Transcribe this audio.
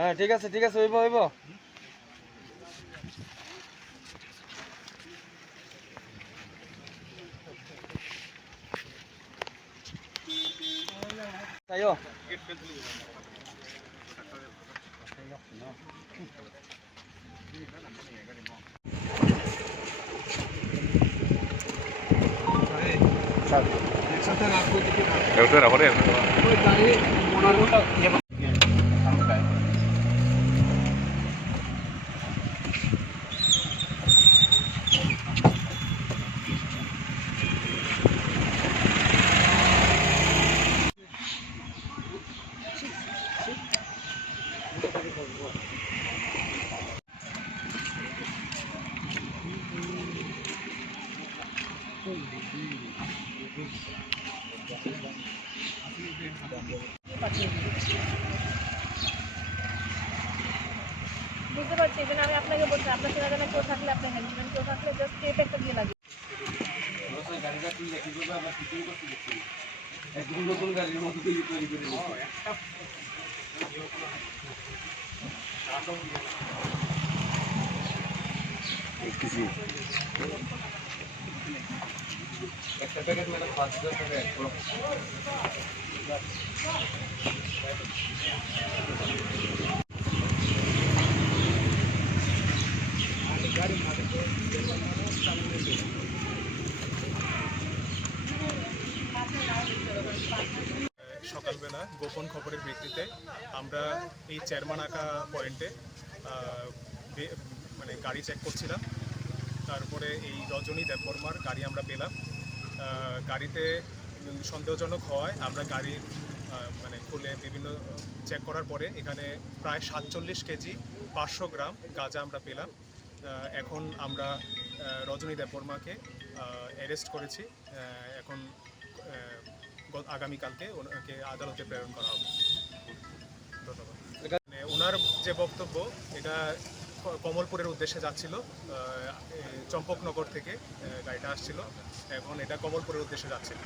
হ্যাঁ ঠিক আছে হইব হইব। তাইও বুঝতে পারছি, এই জন্য আমি আপনাকে বলছি আপনার চেনা জানা কেউ থাকলে আপনি হেল্প নেবেন, কেউ থাকলে জাস্ট টেপ একটা দিয়ে লাগে। নতুন গাড়ির মতো তৈরি করে একটা প্যাকেট ম্যাডাম 5,000 টাকা এক সকালবেলা গোপন খবরের ভিত্তিতে আমরা এই চেয়ারমানাকা পয়েন্টে মানে গাড়ি চেক করছিলাম। তারপরে এই রজনী দেববর্মার গাড়ি আমরা পেলাম। গাড়িতে সন্দেহজনক হওয়ায় আমরা গাড়ি মানে খুলে বিভিন্ন চেক করার পরে এখানে প্রায় 47 কেজি 500 গ্রাম গাঁজা আমরা পেলাম। এখন আমরা রজনী দেববর্মাকে অ্যারেস্ট করেছি। এখন আগামীকালকে ওনাকে আদালতে প্রেরণ করা হবে। ধন্যবাদ। ওনার যে বক্তব্য, এটা কমলপুরের উদ্দেশ্যে যাচ্ছিল, চম্পকনগর থেকে গাড়িটা আসছিল, এখন এটা কমলপুরের উদ্দেশ্যে যাচ্ছিল।